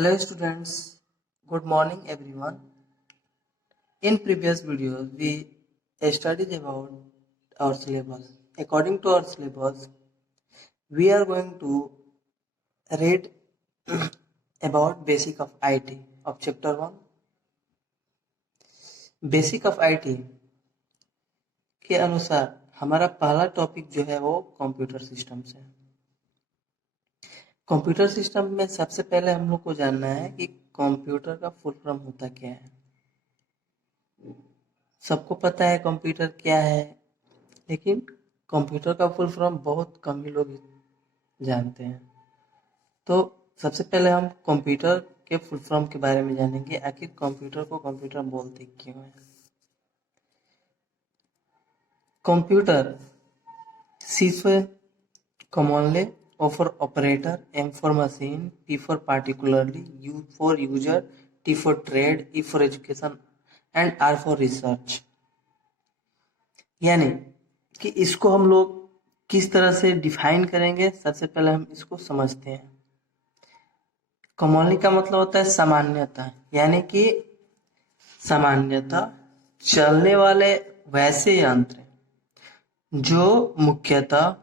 Hello students, good morning everyone. In previous videos we studied about our syllabus. According to our syllabus, we are going to read about basic of IT of chapter 1. Basic of IT के अनुसार हमारा पहला topic जो है वो computer systems है। Computer system में सबसे पहले हम लोग को जानना है कि कंप्यूटर का फुल फॉर्म होता क्या है। सबको पता है कंप्यूटर क्या है, लेकिन कंप्यूटर का फुल फॉर्म बहुत कम ही लोग जानते हैं। तो सबसे पहले हम कंप्यूटर के फुल फॉर्म के बारे में जानेंगे, आखिर कंप्यूटर को कंप्यूटर बोलते क्यों है। Computer C commonly offer operator, M for machine, P for particularly, U for user, T for trade, E for education and R for research। यानी कि इसको हम लोग किस तरह से डिफाइन करेंगे, सबसे पहले हम इसको समझते हैं। कॉमनली का मतलब होता है सामान्यतः, यानी कि सामान्यतः चलने वाले वैसे यंत्र जो मुख्यतः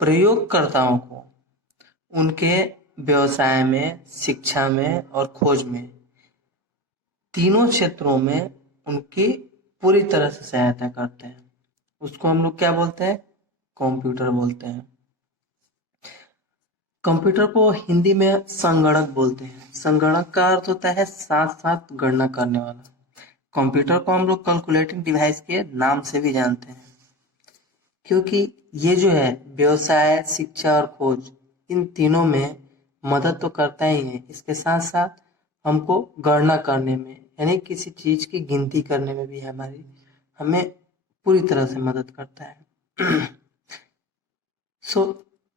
प्रयोगकर्ताओं को उनके व्यवसाय में, शिक्षा में और खोज में, तीनों क्षेत्रों में उनकी पूरी तरह से सहायता करते हैं, उसको हम लोग क्या बोलते हैं, कंप्यूटर बोलते हैं। कंप्यूटर को हिंदी में संगणक बोलते हैं। संगणक का अर्थ होता है साथ साथ गणना करने वाला। कंप्यूटर को हम लोग कैलकुलेटिंग डिवाइस के नाम से भी जानते हैं, क्योंकि ये जो है व्यवसाय, शिक्षा और खोज, इन तीनों में मदद तो करता ही है, इसके साथ साथ हमको गणना करने में, यानी किसी चीज की गिनती करने में भी हमें पूरी तरह से मदद करता है। सो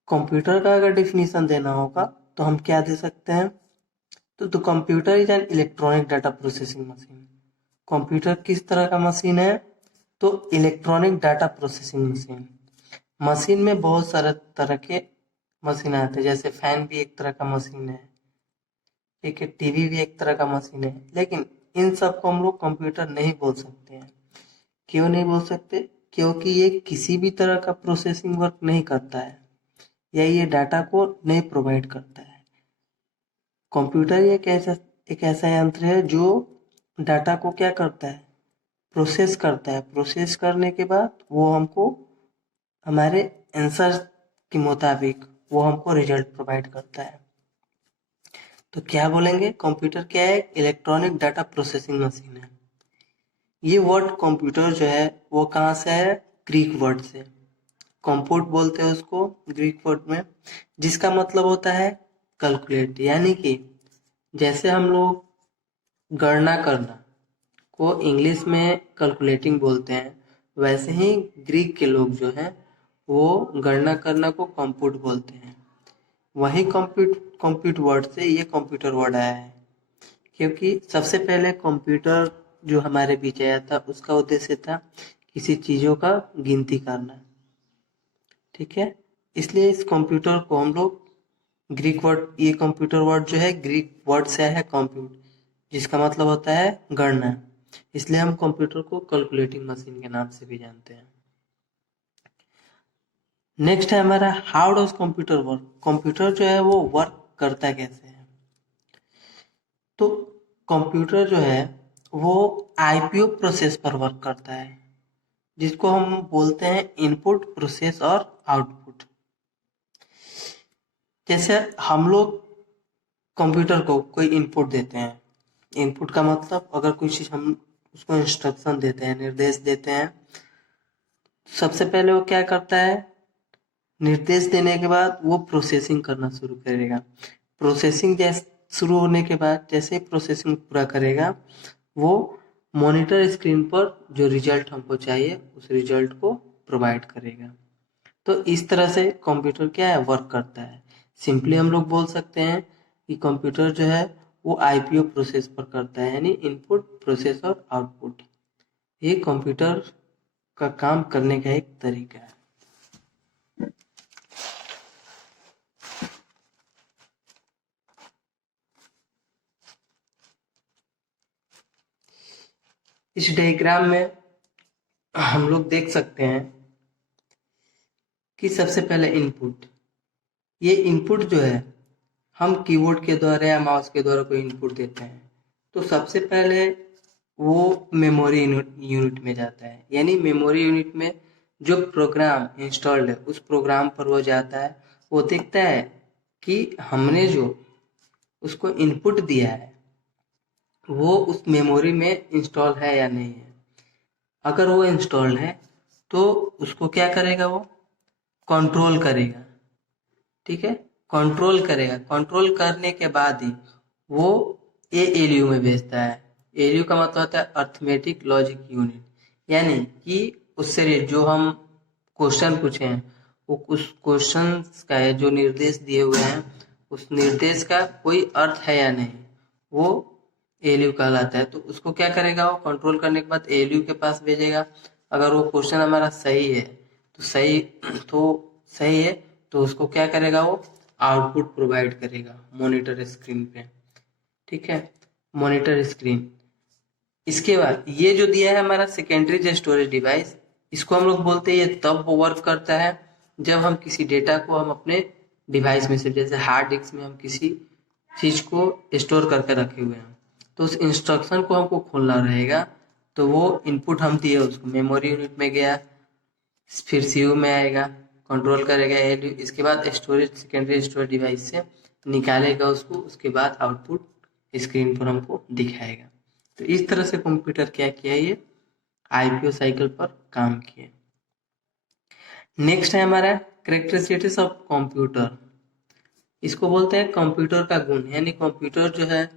कंप्यूटर का अगर डिफिनीशन देना होगा तो हम क्या दे सकते हैं, तो computer is an electronic data processing machine. Computer किस तरह का मशीन है, तो electronic data processing machine. Machine में बहुत सारे तरह के मशीन आते हैं, जैसे फैन भी एक तरह का मशीन है, ठीक है, टीवी भी एक तरह का मशीन है, लेकिन इन सब को हम लोग कंप्यूटर नहीं बोल सकते हैं। क्यों नहीं बोल सकते, क्योंकि ये किसी भी तरह का प्रोसेसिंग वर्क नहीं करता है, या ये डाटा को नहीं प्रोवाइड करता है। कंप्यूटर एक ऐसा यंत्र है जो डाटा को क्या करता है, प्रोसेस करता है। प्रोसेस करने के बाद वो हमको हमारे आंसर के मुताबिक वो हमको रिजल्ट प्रोवाइड करता है। तो क्या बोलेंगे, कंप्यूटर क्या है, इलेक्ट्रॉनिक डाटा प्रोसेसिंग मशीन है। ये वर्ड कंप्यूटर जो है वो कहाँ से है, ग्रीक वर्ड से। कंप्यूट बोलते हैं उसको ग्रीक वर्ड में, जिसका मतलब होता है कैलकुलेट, यानी कि जैसे हम लोग गणना करना को इंग्लिश में कैलकुलेटिंग बोलते हैं, वैसे ही ग्रीक के लोग जो हैं वो गणना करना को कंप्यूट बोलते हैं। वही कंप्यूट वर्ड से ये कंप्यूटर वर्ड आया है, क्योंकि सबसे पहले कंप्यूटर जो हमारे बीच आया था उसका उद्देश्य था किसी चीजों का गिनती करना, ठीक है। इसलिए इस कंप्यूटर को हम लोग ग्रीक वर्ड, ये कंप्यूटर वर्ड जो है ग्रीक वर्ड से आया है कंप्यूट, जिसका मतलब होता है गणना, इसलिए हम कंप्यूटर को कैलकुलेटिंग मशीन के नाम से भी जानते हैं। नेक्स्ट है हमारा how does computer work. Computer जो है वो वर्क करता कैसे है, तो कंप्यूटर जो है वो आईपीओ प्रोसेस पर वर्क करता है, जिसको हम बोलते हैं इनपुट, प्रोसेस और आउटपुट। जैसे हम लोग कंप्यूटर को कोई इनपुट देते हैं, इनपुट का मतलब अगर कोई चीज हम उसको इंस्ट्रक्शन देते हैं, निर्देश देते हैं, सबसे पहले वो क्या करता है, निर्देश देने के बाद वो प्रोसेसिंग करना शुरू करेगा। प्रोसेसिंग जैसे शुरू होने के बाद जैसे ही प्रोसेसिंग पूरा करेगा, वो मॉनिटर स्क्रीन पर जो रिजल्ट हमको चाहिए उस रिजल्ट को प्रोवाइड करेगा। तो इस तरह से कंप्यूटर क्या है, वर्क करता है। सिंपली हम लोग बोल सकते हैं कि कंप्यूटर जो है वो आईपीओ प्रोसेस पर करता है, यानी इनपुट, प्रोसेस और आउटपुट। ये कंप्यूटर का काम करने का एक तरीका है। इस डायग्राम में हम लोग देख सकते हैं कि सबसे पहले इनपुट, ये इनपुट जो है हम कीबोर्ड के द्वारा या माउस के द्वारा कोई इनपुट देते हैं तो सबसे पहले वो मेमोरी यूनिट में जाता है, यानी मेमोरी यूनिट में जो प्रोग्राम इंस्टॉल्ड है उस प्रोग्राम पर वो जाता है। वो देखता है कि हमने जो उसको इनपुट दिया है वो उस मेमोरी में इंस्टॉल है या नहीं है। अगर वो इंस्टॉल्ड है तो उसको क्या करेगा, वो कंट्रोल करेगा। ठीक है, कंट्रोल करेगा। कंट्रोल करने के बाद ही वो एएलयू में भेजता है। एएलयू का मतलब होता है अर्थमेटिक लॉजिक यूनिट, यानी कि उससे जो हम क्वेश्चन पूछे हैं वो उस क्वेश्चन का जो निर्देश दिए हुए हैं उस निर्देश का कोई अर्थ है या नहीं, वो एएलयू कहलाता है। तो उसको क्या करेगा, वो कंट्रोल करने के बाद एएलयू के पास भेजेगा। अगर वो क्वेश्चन हमारा सही है तो सही है तो उसको क्या करेगा, वो आउटपुट प्रोवाइड करेगा मॉनिटर स्क्रीन पे। ठीक है, मॉनिटर स्क्रीन। इसके बाद ये जो दिया है हमारा सेकेंडरी जो स्टोरेज डिवाइस, इसको हम लोग बोलते हैं ये तब वर्क करता है जब हम किसी डेटा को हम अपने डिवाइस में से, जैसे हार्ड डिस्क में हम किसी चीज को स्टोर करके रखे हुए हैं तो उस इंस्ट्रक्शन को हमको खोलना रहेगा। तो वो इनपुट हम दिए उसको मेमोरी यूनिट में गया, फिर सीयू में आएगा, कंट्रोल करेगा एएलयू, इसके बाद स्टोरेज सेकेंडरी स्टोरेज डिवाइस से निकालेगा उसको, उसके बाद आउटपुट स्क्रीन पर हमको दिखाएगा। तो इस तरह से कंप्यूटर क्या किया, ये आईपीओ साइकिल पर काम किए। नेक्स्ट है हमारा कैरेक्टरिस्टिक्स ऑफ कंप्यूटर। इसको बोलते हैं कंप्यूटर का गुण, यानी कंप्यूटर जो है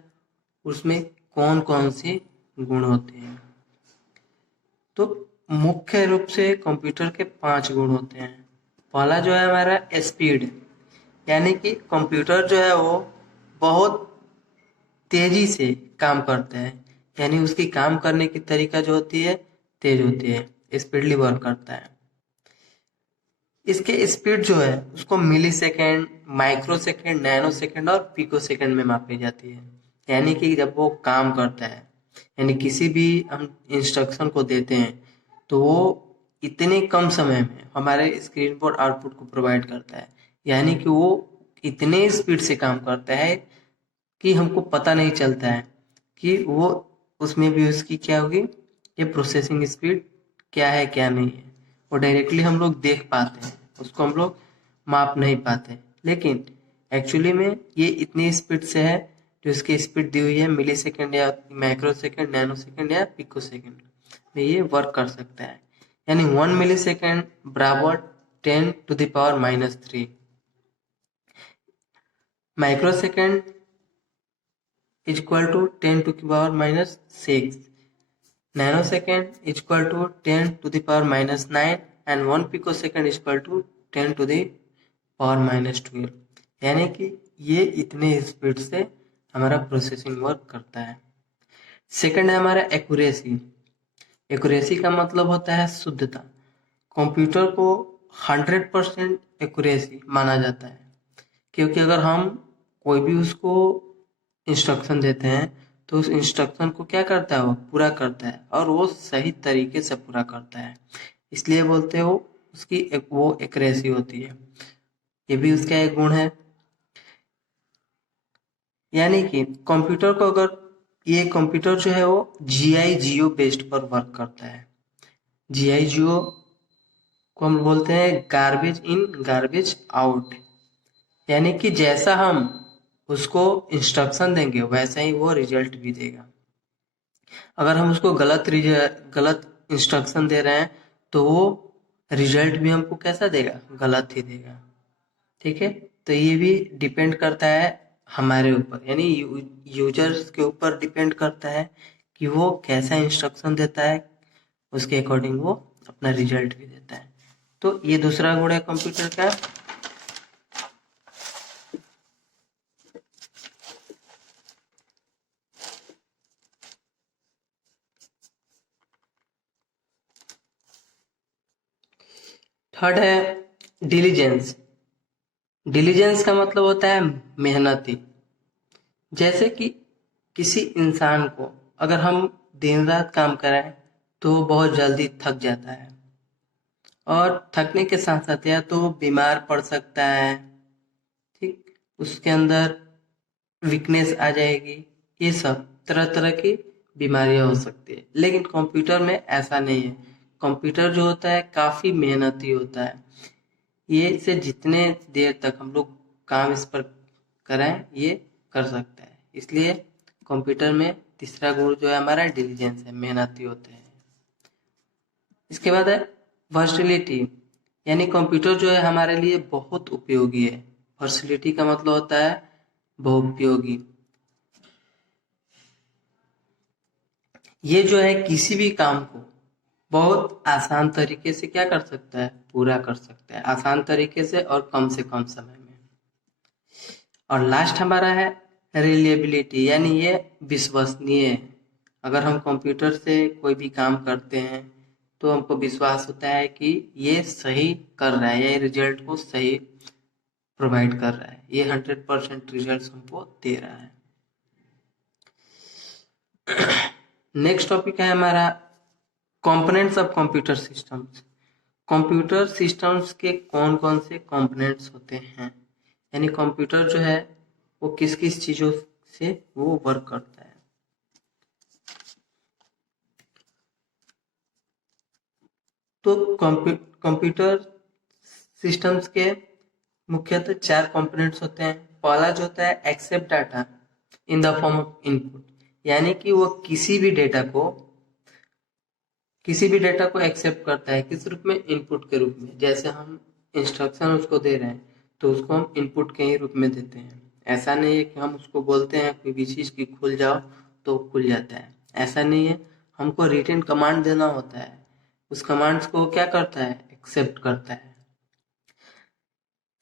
उसमें कौन कौन से गुण होते हैं। तो मुख्य रूप से कंप्यूटर के 5 गुण होते हैं। पहला जो है हमारा स्पीड, यानी कि कंप्यूटर जो है वो बहुत तेजी से काम करते हैं, यानी उसकी काम करने की तरीका जो होती है तेज होती है, स्पीडली वर्क करता है। इसके स्पीड जो है उसको millisecond, microsecond, nanosecond और पिको सेकेंड में मापी जाती है। यानी कि जब वो काम करता है, यानी किसी भी हम इंस्ट्रक्शन को देते हैं तो वो इतने कम समय में हमारे स्क्रीन पर आउटपुट को प्रोवाइड करता है, यानी कि वो इतने स्पीड से काम करता है कि हमको पता नहीं चलता है कि वो उसमें भी उसकी क्या होगी, ये प्रोसेसिंग स्पीड क्या है क्या नहीं है। वो डायरेक्टली हम लोग देख पाते हैं, उसको हम लोग माप नहीं पाते, लेकिन एक्चुअली में ये इतनी स्पीड से है, जो इसकी स्पीड दी हुई है मिली सेकेंड या माइक्रो सेकेंड, नैनो सेकेंड या पिको सेकेंड में ये वर्क कर सकता है। यानी 1 मिली सेकेंड बराबर 10⁻³ micro second is equal to 10⁻⁻6, nanosecond is equal to 10⁻⁹, and 1 picosecond is equal to 10⁻⁻12। यानी कि ये इतने स्पीड से हमारा प्रोसेसिंग वर्क करता है। सेकंड है हमारा एक्यूरेसी। एक्यूरेसी का मतलब होता है शुद्धता। कंप्यूटर को 100% एक्यूरेसी माना जाता है, क्योंकि अगर हम कोई भी उसको इंस्ट्रक्शन देते हैं तो उस इंस्ट्रक्शन को क्या करता है, वो पूरा करता है और वो सही तरीके से पूरा करता है, इसलिए बोलते हैं वो उसकी वो एक्यूरेसी होती है। ये भी उसका एक गुण है। यानी कि कंप्यूटर को अगर ये कंप्यूटर जो है वो जीआई जियो बेस्ड पर वर्क करता है। जीआई जियो को हम बोलते हैं गार्बेज इन गार्बेज आउट, यानी कि जैसा हम उसको इंस्ट्रक्शन देंगे वैसा ही वो रिजल्ट भी देगा। अगर हम उसको गलत इंस्ट्रक्शन दे रहे हैं तो वो रिजल्ट भी हमको कैसा देगा, गलत ही देगा। ठीक है, तो ये भी डिपेंड करता है हमारे ऊपर, यानी यूजर्स के ऊपर डिपेंड करता है कि वो कैसा इंस्ट्रक्शन देता है, उसके अकॉर्डिंग वो अपना रिजल्ट भी देता है। तो ये दूसरा गुण है कंप्यूटर का। थर्ड है डिलीजेंस। डिलीजेंस का मतलब होता है मेहनती। जैसे कि किसी इंसान को अगर हम दिन रात काम कराए तो बहुत जल्दी थक जाता है, और थकने के साथ साथ या तो बीमार पड़ सकता है, ठीक, उसके अंदर वीकनेस आ जाएगी, ये सब तरह तरह की बीमारियां हो सकती है। लेकिन कंप्यूटर में ऐसा नहीं है। कंप्यूटर जो होता है काफी मेहनती होता है, ये इसे जितने देर तक हम लोग काम इस पर कराएं ये कर सकता है। इसलिए कंप्यूटर में तीसरा गुण जो है हमारा डिलीजेंस है, मेहनती होते हैं। इसके बाद है वर्सटिलिटी, यानी कंप्यूटर जो है हमारे लिए बहुत उपयोगी है। वर्सटिलिटी का मतलब होता है बहुउपयोगी। ये जो है किसी भी काम को बहुत आसान तरीके से क्या कर सकता है, पूरा कर सकता है, आसान तरीके से और कम से कम समय में। और लास्ट हमारा है रिलायबिलिटी, यानी ये विश्वसनीय है। अगर हम कंप्यूटर से कोई भी काम करते हैं तो हमको विश्वास होता है कि ये सही कर रहा है, ये रिजल्ट को सही प्रोवाइड कर रहा है, ये 100% रिजल्ट हमको दे रहा है। नेक्स्ट टॉपिक है हमारा components of computer systems. Computer systems के कौन कौन से कंपोनेंट्स होते हैं, यानी कंप्यूटर जो है वो किस किस चीजों से वो वर्क करता है। तो कंप्यूटर सिस्टम्स के मुख्यतः 4 कंपोनेंट्स होते हैं। पहला जो होता है accept data in the form of input, यानी कि वो किसी भी डेटा को एक्सेप्ट करता है, किस रूप में, इनपुट के रूप में। जैसे हम इंस्ट्रक्शन उसको दे रहे हैं तो उसको हम इनपुट के ही रूप में देते हैं। ऐसा नहीं है कि हम उसको बोलते हैं कोई भी चीज की खुल जाओ तो खुल जाता है, ऐसा नहीं है। हमको रिटन कमांड देना होता है, उस कमांड्स को क्या करता है, एक्सेप्ट करता है।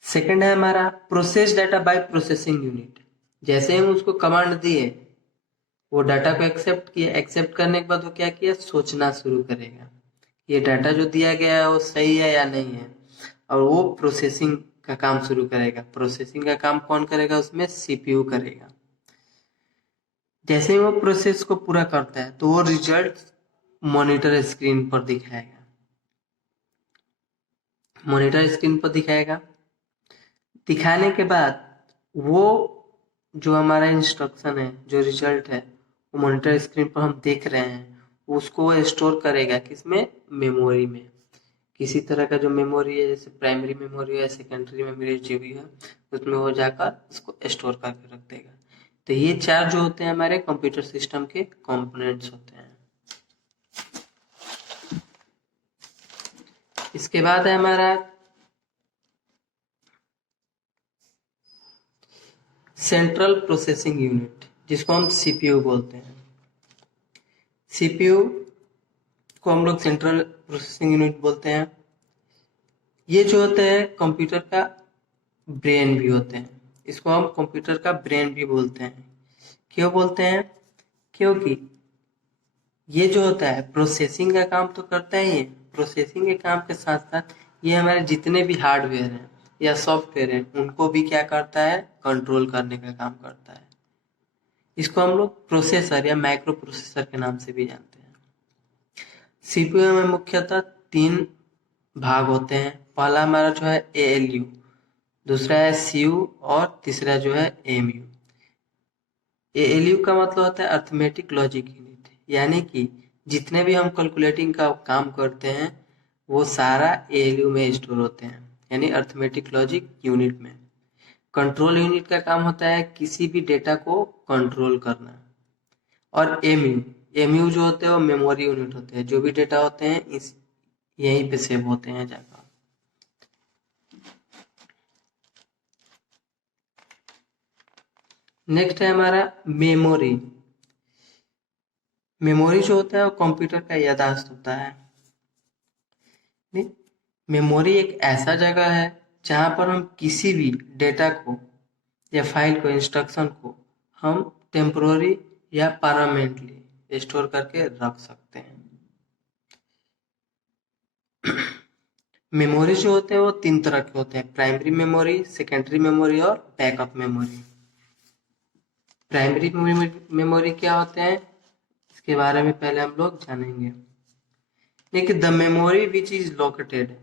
सेकंड है हमारा process data by processing unit. जैसे हम उसको कमांड दिए, वो डाटा को एक्सेप्ट किया, एक्सेप्ट करने के बाद वो क्या किया, सोचना शुरू करेगा ये डाटा जो दिया गया है वो सही है या नहीं है, और वो प्रोसेसिंग का काम शुरू करेगा। प्रोसेसिंग का काम कौन करेगा, उसमें सीपीयू करेगा। जैसे ही वो प्रोसेस को पूरा करता है तो वो रिजल्ट मॉनिटर स्क्रीन पर दिखाएगा, मॉनिटर स्क्रीन पर दिखाएगा। दिखाने के बाद वो जो हमारा इंस्ट्रक्शन है, जो रिजल्ट है, वो मॉनिटर स्क्रीन पर हम देख रहे हैं, उसको वो स्टोर करेगा किसमें, मेमोरी में। किसी तरह का जो मेमोरी है, जैसे प्राइमरी मेमोरी है, सेकेंडरी मेमोरी जो भी है, उसमें वो जाकर इसको स्टोर करके रख देगा। तो ये 4 जो होते हैं हमारे कंप्यूटर सिस्टम के कंपोनेंट्स होते हैं। इसके बाद है हमारा सेंट्रल प्रोसेसिंग यूनिट, जिसको हम सीपीयू बोलते हैं। सीपीयू को हम लोग सेंट्रल प्रोसेसिंग यूनिट बोलते हैं। ये जो होते हैं कंप्यूटर का ब्रेन भी होते हैं, इसको हम कंप्यूटर का ब्रेन भी बोलते हैं। क्यों बोलते हैं, क्योंकि ये जो होता है प्रोसेसिंग का काम तो करता ही है, प्रोसेसिंग के काम के साथ साथ ये हमारे जितने भी हार्डवेयर हैं या सॉफ्टवेयर हैं उनको भी क्या करता है, कंट्रोल करने का काम करता है। इसको हम लोग प्रोसेसर या माइक्रो प्रोसेसर के नाम से भी जानते हैं। सीपीयू में मुख्यतः 3 भाग होते हैं। पहला हमारा जो है एएलयू, दूसरा है सीयू और तीसरा जो है एमयू। एएलयू का मतलब होता है अर्थमेटिक लॉजिक यूनिट, यानी कि जितने भी हम कैलकुलेटिंग का काम करते हैं वो सारा एएलयू में स्टोर होते हैं, यानी अर्थमेटिक लॉजिक यूनिट में। कंट्रोल यूनिट का काम होता है किसी भी डेटा को कंट्रोल करना। और एमयू जो होते हैं वो मेमोरी यूनिट होते हैं, जो भी डेटा होते हैं इस यहीं पे सेव होते हैं जाकर। नेक्स्ट है हमारा मेमोरी। मेमोरी जो होता है वो कंप्यूटर का याददाश्त होता है। मेमोरी एक ऐसा जगह है जहां पर हम किसी भी डेटा को या फाइल को, इंस्ट्रक्शन को हम टेम्पोररी या परमानेंटली स्टोर करके रख सकते हैं। मेमोरी जो होते हैं वो 3 तरह के होते हैं, प्राइमरी मेमोरी, सेकेंडरी मेमोरी और बैकअप मेमोरी। प्राइमरी मेमोरी क्या होते हैं, इसके बारे में पहले हम लोग जानेंगे। देखिए, the memory which is located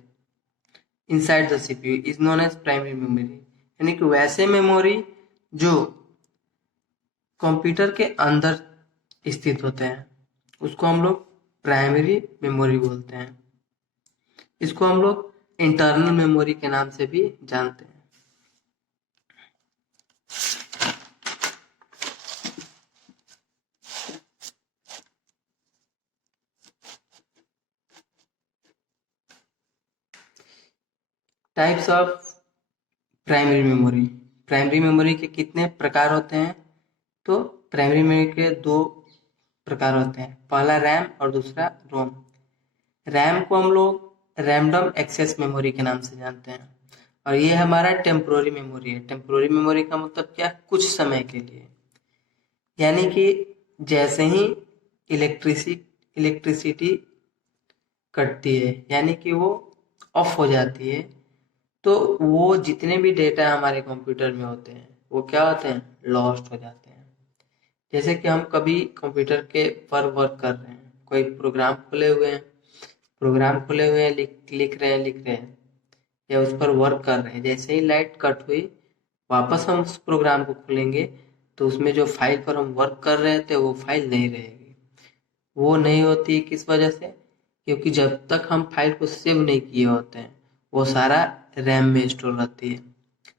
inside the CPU is known as primary memory, यानी कि वैसे मेमोरी जो कंप्यूटर के अंदर स्थित होते हैं उसको हम लोग प्राइमरी मेमोरी बोलते हैं। इसको हम लोग इंटरनल मेमोरी के नाम से भी जानते हैं। Types of primary memory. Primary memory के कितने प्रकार होते हैं? तो प्राइमरी मेमोरी के दो प्रकार होते हैं, पहला रैम और दूसरा रोम। रैम को हम लोग रैंडम एक्सेस मेमोरी के नाम से जानते हैं, और ये हमारा टेम्पोररी मेमोरी है। टेम्पोररी मेमोरी का मतलब क्या? कुछ समय के लिए, यानी कि जैसे ही इलेक्ट्रिसिटी कटती है, यानी कि वो ऑफ हो जाती है, तो वो जितने भी डेटा हमारे कंप्यूटर में होते हैं वो क्या होते हैं? लॉस्ट हो जाते हैं। जैसे कि हम कभी कंप्यूटर के पर वर्क कर रहे हैं, कोई प्रोग्राम खोले हुए हैं, लिख रहे हैं या उस पर वर्क कर रहे हैं। जैसे ही लाइट कट हुई, वापस हम उस प्रोग्राम को खोलेंगे तो उसमें जो फाइल पर हम वर्क कर रहे थे वो फाइल नहीं रहेगी। वो नहीं होती किस वजह से? क्योंकि जब तक हम फाइल को सेव नहीं किए होते हैं वो सारा रैम में स्टोर रहती है।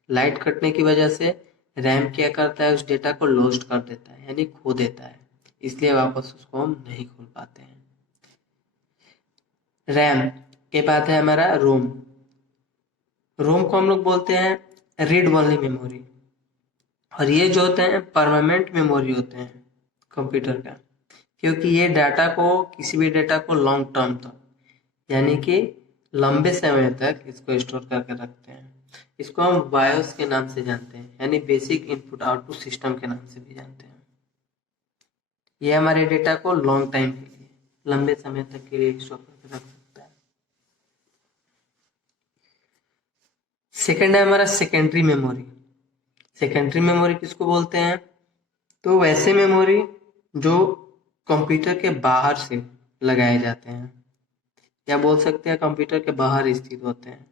लाइट कटने की वजह से रैम क्या करता है? उस डेटा को लॉस्ट कर देता है, यानी खो देता है, इसलिए वापस उसको हम नहीं खोल पाते हैं। रैम के बाद है हमारा रोम। रोम को हम लोग बोलते हैं रीड ओनली मेमोरी, और ये जो होते हैं परमानेंट मेमोरी होते हैं कंप्यूटर का, क्योंकि ये डाटा को, किसी भी डेटा को लॉन्ग टर्म तक, यानी कि लंबे समय तक इसको स्टोर करके रखते हैं। इसको हम बायोस के नाम से जानते हैं, यानी बेसिक इनपुट आउटपुट सिस्टम के नाम से भी जानते हैं। ये हमारे डेटा को लॉन्ग टाइम के लिए, लंबे समय तक के लिए स्टोर करके रख सकता है। सेकेंड है हमारा सेकेंडरी मेमोरी। सेकेंडरी मेमोरी किसको बोलते हैं? तो वैसे मेमोरी जो कंप्यूटर के बाहर से लगाए जाते हैं, या बोल सकते हैं कंप्यूटर के बाहर स्थित होते हैं,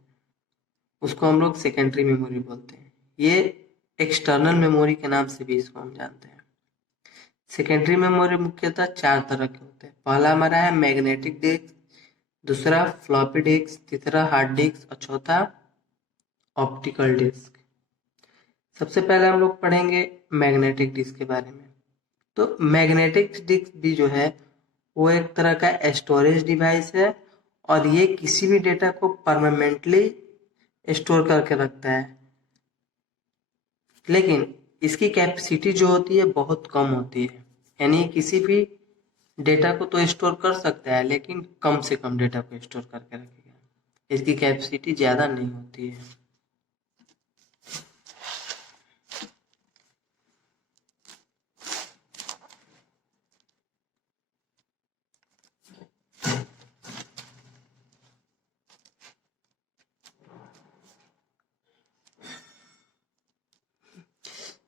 उसको हम लोग सेकेंडरी मेमोरी बोलते हैं। ये एक्सटर्नल मेमोरी के नाम से भी इसको हम जानते हैं। सेकेंडरी मेमोरी मुख्यतः चार तरह के होते हैं। पहला हमारा है मैग्नेटिक डिस्क, दूसरा फ्लॉपी डिस्क, तीसरा हार्ड डिस्क और चौथा ऑप्टिकल डिस्क। सबसे पहले हम लोग पढ़ेंगे मैग्नेटिक डिस्क के बारे में। तो मैग्नेटिक डिस्क भी जो है वो एक तरह का स्टोरेज डिवाइस है, और ये किसी भी डेटा को परमानेंटली स्टोर करके रखता है। लेकिन इसकी कैपेसिटी जो होती है बहुत कम होती है, यानी किसी भी डेटा को तो स्टोर कर सकता है लेकिन कम से कम डेटा को स्टोर करके रखेगा। इसकी कैपेसिटी ज़्यादा नहीं होती है।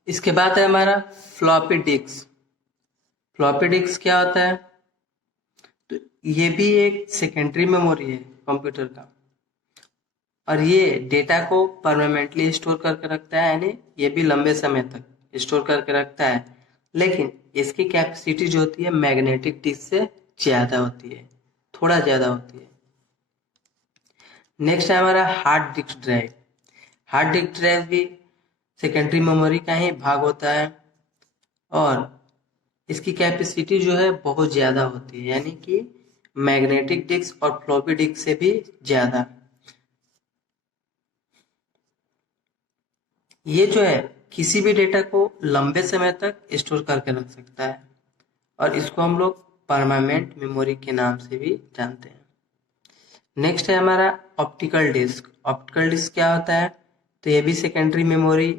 इसके बाद है हमारा फ्लॉपी डिस्क। फ्लॉपी डिस्क क्या होता है? तो ये भी एक सेकेंडरी मेमोरी है कंप्यूटर का, और ये डेटा को परमानेंटली स्टोर करके रखता है, यानी ये भी लंबे समय तक स्टोर करके रखता है। लेकिन इसकी कैपेसिटी जो होती है मैग्नेटिक डिस्क से ज़्यादा होती है, थोड़ा ज़्यादा होती है। नेक्स्ट है हमारा hard disk drive. Hard disk drive भी सेकेंडरी मेमोरी का ही भाग होता है, और इसकी कैपेसिटी जो है बहुत ज़्यादा होती है, यानी कि मैग्नेटिक डिस्क और फ्लॉपी डिस्क से भी ज़्यादा। ये जो है किसी भी डेटा को लंबे समय तक स्टोर करके रख सकता है, और इसको हम लोग परमानेंट मेमोरी के नाम से भी जानते हैं। नेक्स्ट है हमारा ऑप्टिकल डिस्क। ऑप्टिकल डिस्क क्या होता है? तो ये भी सेकेंडरी मेमोरी,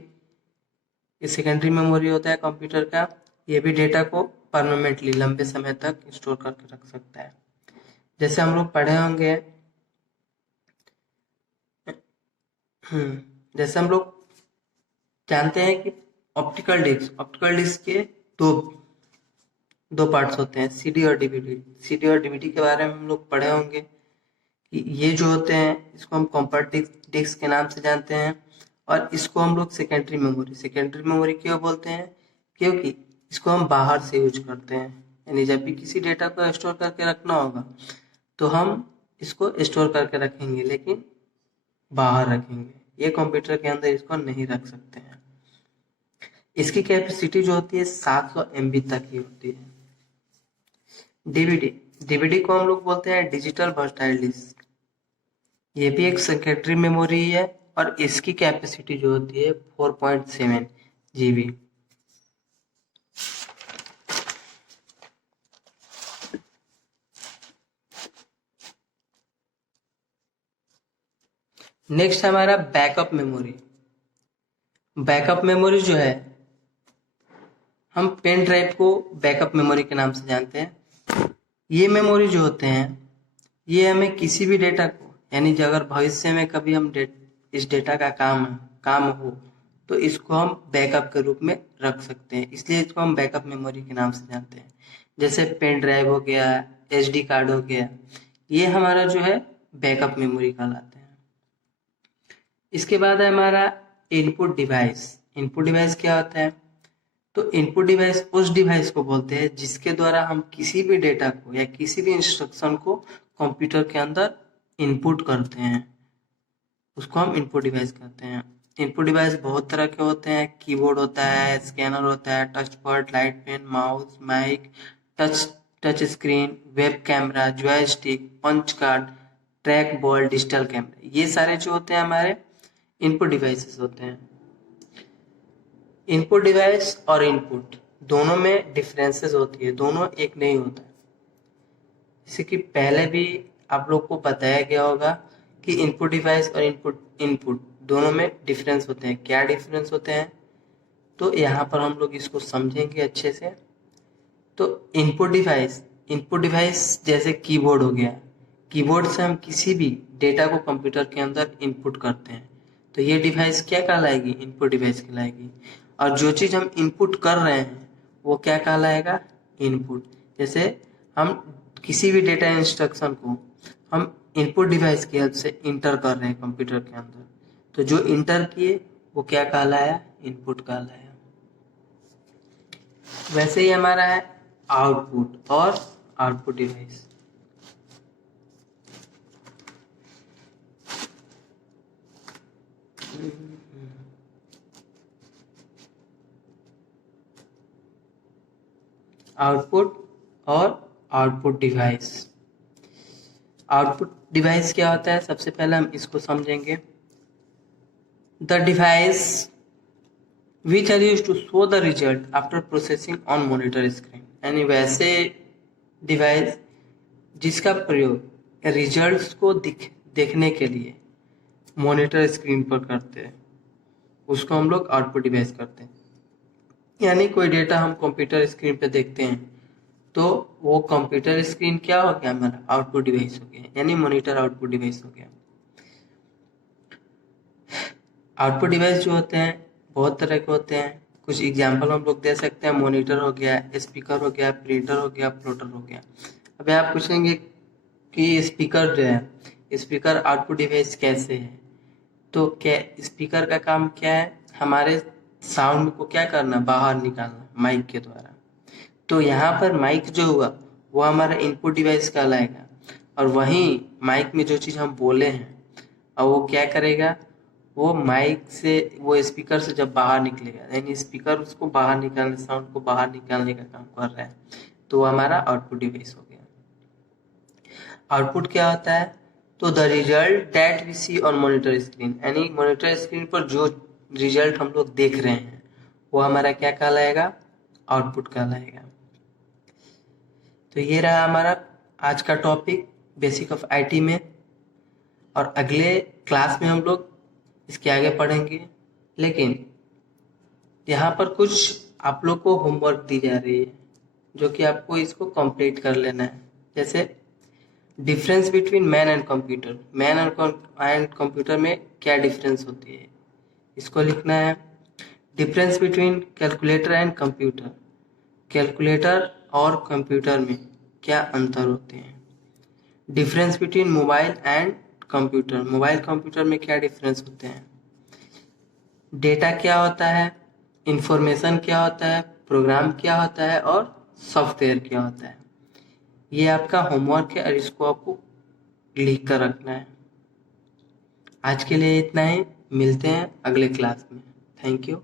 ये सेकेंडरी मेमोरी होता है कंप्यूटर का। ये भी डेटा को परमानेंटली लंबे समय तक स्टोर करके रख सकता है। जैसे हम लोग पढ़े होंगे, जैसे हम लोग जानते हैं कि ऑप्टिकल डिस्क के दो दो पार्ट्स होते हैं, सीडी और डीवीडी। सीडी और डीवीडी के बारे में हम लोग पढ़े होंगे कि ये जो होते हैं इसको हम कॉम्पैक्ट डिस्क के नाम से जानते हैं, और इसको हम लोग सेकेंडरी मेमोरी क्यों बोलते हैं, क्योंकि इसको हम बाहर से यूज करते हैं। यानी जब भी किसी डेटा को स्टोर करके रखना होगा तो हम इसको स्टोर करके रखेंगे, लेकिन बाहर रखेंगे। ये कंप्यूटर के अंदर इसको नहीं रख सकते हैं। इसकी कैपेसिटी जो होती है 700 MB तक ही होती है। डीवीडी, डीवीडी को हम लोग बोलते हैं डिजिटल वर्सटाइल डिस्क। ये भी एक सेकेंडरी मेमोरी है और इसकी कैपेसिटी जो होती है 4.7 GB। नेक्स्ट हमारा बैकअप मेमोरी। बैकअप मेमोरी जो है, हम पेन ड्राइव को बैकअप मेमोरी के नाम से जानते हैं। ये मेमोरी जो होते हैं ये हमें किसी भी डेटा को, यानी जो अगर भविष्य में कभी हम इस डेटा का काम हो तो इसको हम बैकअप के रूप में रख सकते हैं, इसलिए इसको हम बैकअप मेमोरी के नाम से जानते हैं। जैसे पेन ड्राइव हो गया, SD कार्ड हो गया, ये हमारा जो है बैकअप मेमोरी कहलाते हैं। इसके बाद है हमारा इनपुट डिवाइस। इनपुट डिवाइस क्या होता है, तो इनपुट डिवाइस उस डिवाइस को बोलते हैं जिसके द्वारा हम किसी भी डेटा को या किसी भी इंस्ट्रक्शन को कंप्यूटर के अंदर इनपुट करते हैं, उसको हम इनपुट डिवाइस कहते हैं। इनपुट डिवाइस बहुत तरह के होते हैं, कीबोर्ड होता है, स्कैनर होता है, touch pad, light pen, mouse, mic, touch screen, web camera, joystick, punch card, track ball, digital camera, ये सारे जो होते हैं हमारे इनपुट डिवाइसेस होते हैं। इनपुट डिवाइस और इनपुट दोनों में डिफरेंसेस होती है, दोनों एक नहीं होता। जैसे कि पहले भी आप लोग को बताया गया होगा कि इनपुट डिवाइस और इनपुट दोनों में डिफरेंस होते हैं। क्या डिफरेंस होते हैं, तो यहाँ पर हम लोग इसको समझेंगे अच्छे से। तो इनपुट डिवाइस जैसे कीबोर्ड हो गया, कीबोर्ड से हम किसी भी डेटा को कंप्यूटर के अंदर इनपुट करते हैं, तो ये डिवाइस क्या कहलाएगी, इनपुट डिवाइस कहलाएगी। और जो चीज़ हम इनपुट कर रहे हैं वो क्या कहलाएगा, इनपुट। जैसे हम किसी भी डेटा इंस्ट्रक्शन को हम इनपुट डिवाइस की हेल्प से इंटर कर रहे हैं कंप्यूटर के अंदर, तो जो इंटर किए वो क्या कहलाया, इनपुट कहलाया। वैसे ही हमारा है आउटपुट और आउटपुट डिवाइस। आउटपुट और आउटपुट डिवाइस। आउटपुट डिवाइस क्या होता है, सबसे पहले हम इसको समझेंगे। The device which are used to show the result after processing on monitor screen। यानी वैसे डिवाइस जिसका प्रयोग रिजल्ट्स को देखने के लिए मॉनिटर स्क्रीन पर करते हैं, उसको हम लोग आउटपुट डिवाइस करते हैं। यानी कोई डेटा हम कंप्यूटर स्क्रीन पे देखते हैं तो वो कंप्यूटर स्क्रीन क्या हो गया, हमारा आउटपुट डिवाइस हो गया, यानी मॉनिटर आउटपुट डिवाइस हो गया। आउटपुट डिवाइस जो होते हैं बहुत तरह के होते हैं, कुछ एग्जाम्पल हम लोग दे सकते हैं। मॉनिटर हो गया, स्पीकर हो गया, प्रिंटर हो गया, प्लॉटर हो गया। अभी आप पूछेंगे कि स्पीकर जो है, स्पीकर आउटपुट डिवाइस कैसे है, तो क्या स्पीकर का काम क्या है, हमारे साउंड को क्या करना, बाहर निकालना माइक के द्वारा। तो यहाँ पर माइक जो हुआ वो हमारा इनपुट डिवाइस कहलाएगा, और वहीं माइक में जो चीज़ हम बोले हैं और वो क्या करेगा, वो माइक से, वो स्पीकर से जब बाहर निकलेगा, यानी स्पीकर उसको बाहर निकालने, साउंड को बाहर निकालने का काम कर रहा है, तो वो हमारा आउटपुट डिवाइस हो गया। आउटपुट क्या होता है, तो the result that we see on monitor screen, यानी मॉनिटर स्क्रीन पर जो रिजल्ट हम लोग देख रहे हैं वो हमारा क्या कहलाएगा, आउटपुट कहलाएगा। तो ये रहा हमारा आज का टॉपिक बेसिक ऑफ आईटी में, और अगले क्लास में हम लोग इसके आगे पढ़ेंगे। लेकिन यहाँ पर कुछ आप लोग को होमवर्क दी जा रही है जो कि आपको इसको कंप्लीट कर लेना है। जैसे difference between man and computer, man and computer में क्या डिफरेंस होती है, इसको लिखना है। Difference between calculator and computer, calculator और कंप्यूटर में क्या अंतर होते हैं? Difference between mobile and computer. Mobile computer में क्या डिफरेंस होते हैं? डेटा क्या होता है, इंफॉर्मेशन क्या होता है, प्रोग्राम क्या होता है और सॉफ्टवेयर क्या होता है। ये आपका होमवर्क है और इसको आपको लिख कर रखना है। आज के लिए इतना ही, मिलते हैं अगले क्लास में। Thank you.